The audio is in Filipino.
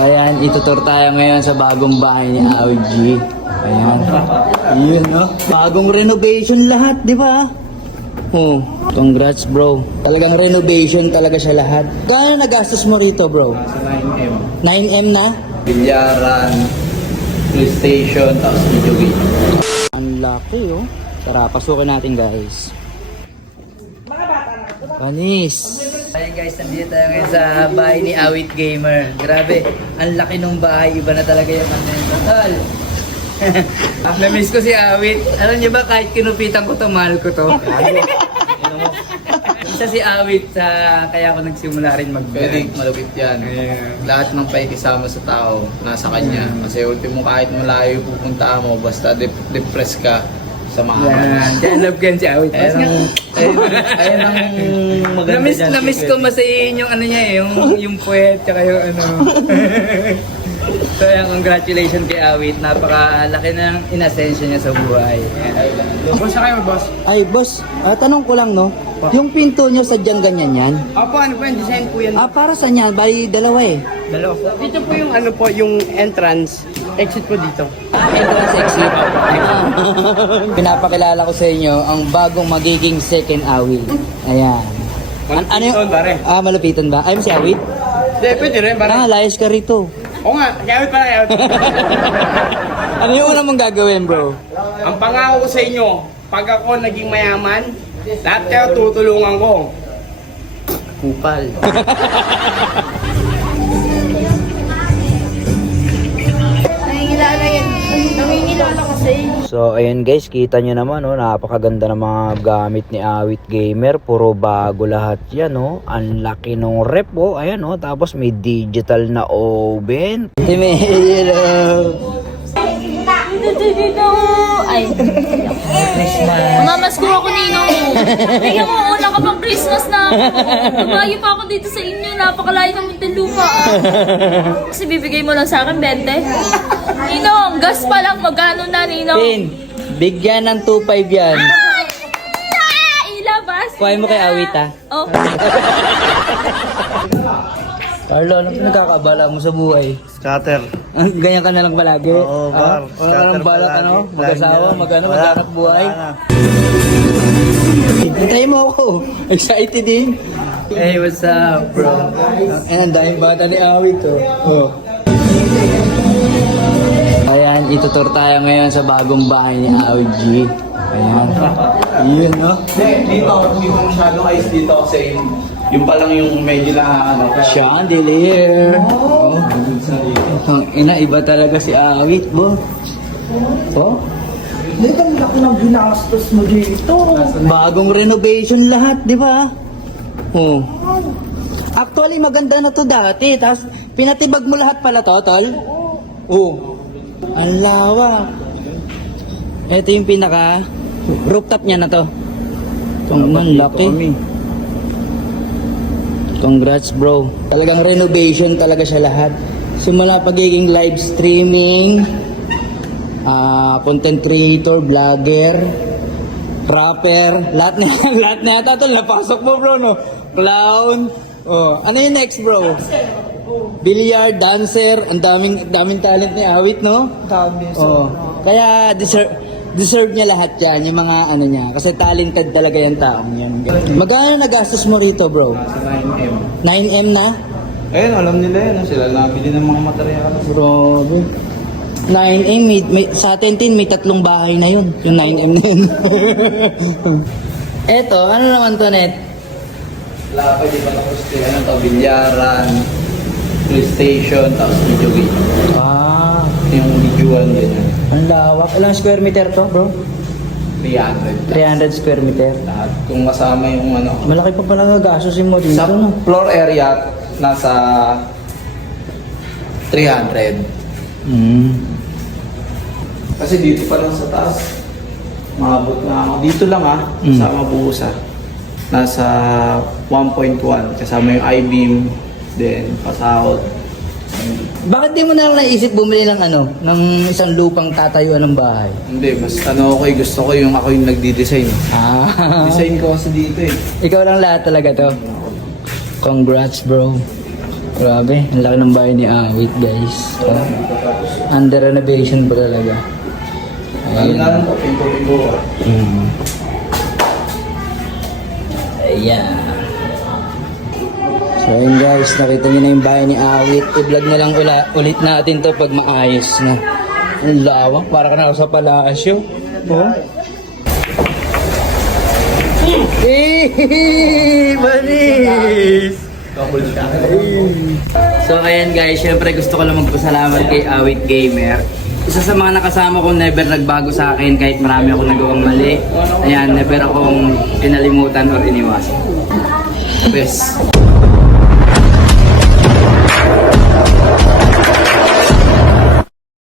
Ayan, itutur tayo ngayon sa bagong bahay ni AOG. Ayan. Yun, no? Bagong renovation lahat, di ba? Oh, congrats bro. Talagang renovation talaga siya lahat. Kano nagastos mo rito bro? Sa 9M. 9M na? Bilyaran, PlayStation, tapos video game. Ang laki oh. Tara, pasukin natin guys. Panis. Ayun guys, nandito tayo ngayon sa bahay ni Awit Gamer. Grabe, ang laki ng bahay. Iba na talaga yung total. Na-miss ko si Awit. Alam niyo ba, kahit kinupitan ko to, mahal ko to. Isa si Awit sa kaya ako nagsimula rin mag-vlog. Pwede malupit yan. Lahat ng paikisama sa tao, nasa kanya. Kasi ultimo kahit malayo pupunta mo, basta depress ka, samahan mo. Yan, dyan love gan si Awit. Ayun ang maganda dyan. Na-miss ko masayin yung ano niya eh, yung puwet, tsaka yung ano. So yan, congratulations kay Awit. Napakalaki na ng inasensya niya sa buhay. Boss, kayo boss? Ay, boss, tanong ko lang no, yung pinto niyo sadyang ganyan yan? Opo, ano po yung design po yan? Para saan yan? Bali, dalawa eh. Dalawa po. Dito po yung ano po, yung entrance. Exit po dito. Entrance exit. Pinapakilala ko sa inyo ang bagong magiging second Awit. Ayan. Ano yung? pare. Malupitan ba? Ayun si Awit? Hindi, pwede rin, pare. Layas ka rito. Oo nga, kayawit pala, kayawit. Ano yung una mong gagawin bro? Ang pangako ko sa inyo, pag ako naging mayaman, lahat kayo tutulungan ko. Kupal. Nangingilala kasi. So ayun guys, kita nyo naman oh, napakaganda ng mga gamit ni Awit Gamer. Puro bago lahat yan oh. Ang laki ng rep oh. Ayan oh, tapos may digital na oven. Ay. Mamas ko ako Ninong. Tingnan mo, una ka pang Christmas na ako. Lumayo pa ako dito sa inyo. Napakalayo ng Muntinlupa. Kasi bibigay mo lang sa akin 20. Ninong, gas pa lang. Magkano na, Ninong? Pin, bigyan ng 2.5 yan. Ilabas. Kuhay mo kay Awit ah. Oh. Carlo, ano nagkakabala mo sa buhay? Scatter. Ganyan ka na lang palagi? Oo, par. Wala ka ng balak ano? Mag-asawa, maghanap buhay? Hintayin mo ako. Excited din. Hey, what's up bro? Ang daming bata ni Awit oh. Ayan, itutur tayo ngayon sa bagong bahay ni AOG. Ayan. Yun no? Dito, hindi mo masyadong ayos dito kasi yung pa lang yung medyo na ano. Chandelier. Oh. Iba talaga si Awit, bo. Oh? Dito, ang laki ng ginastos mo dito. Bagong renovation lahat, di ba? Oh. Actually, maganda na to dati. Tapos, pinatibag mo lahat pala to, tol? Oh. Ang lawa. Ito yung pinaka rooftop niya na to. Ang laki. Congrats bro. Talagang renovation talaga siya lahat. Simula pagiging live streaming, content creator, vlogger, rapper, lahat na yata tol, napasok mo bro no. Clown. Oh, ano yung next bro? Billiard, dancer, ang daming talent ni Awit no? Dami. Oh. Kaya deserve niya lahat yan, yung mga ano niya. Kasi talented talaga yung taong yan. Magkano nagastos mo rito bro? Sa 9M. 9M na? Ayun, alam nila yun. Sila nabili ng mga material. Grabe. 9M, sa atin tin, may 3 bahay na yun. Yung 9M na yun. Eto, ano naman to net? Wala pa, di pa tapos ano to, bilyaran, PlayStation, tapos video game. Yung videoan ganyan. Ang lawak. Ilang square meter to bro? 300. 300 square meter. Lahat. Kung kasama yung ano. Malaki pa pala gagastusin mo dito. Sa No? floor area, nasa 300. Kasi dito pa lang sa taas, maabot na ako. Dito lang kasama buhos nasa 1.1, kasama yung I-beam, then pasahod. Bakit di mo na lang naisip bumili ng ano, ng isang lupang tatayuan ng bahay? Hindi, mas gusto ko yung ako yung nagdi-design. Design ko kasi dito eh. Ikaw lang lahat talaga to. Congrats bro. Grabe, ang laki ng bahay ni Awit guys. Under renovation pa talaga. Ano na lang po, pinto-pinto. Ayan. So ayun guys, nakita niyo na yung bahay ni Awit. I-vlog na lang ulit natin to pag maayos na. Ang lawak, para ka na sa palasyo. Oh. Manis! So ayan guys, syempre gusto ko lang magpasalamat kay Awit Gamer. Isa sa mga nakasama ko never nagbago sa akin kahit marami akong nagawang mali. Ayan, never akong pinalimutan or iniwasan. Best.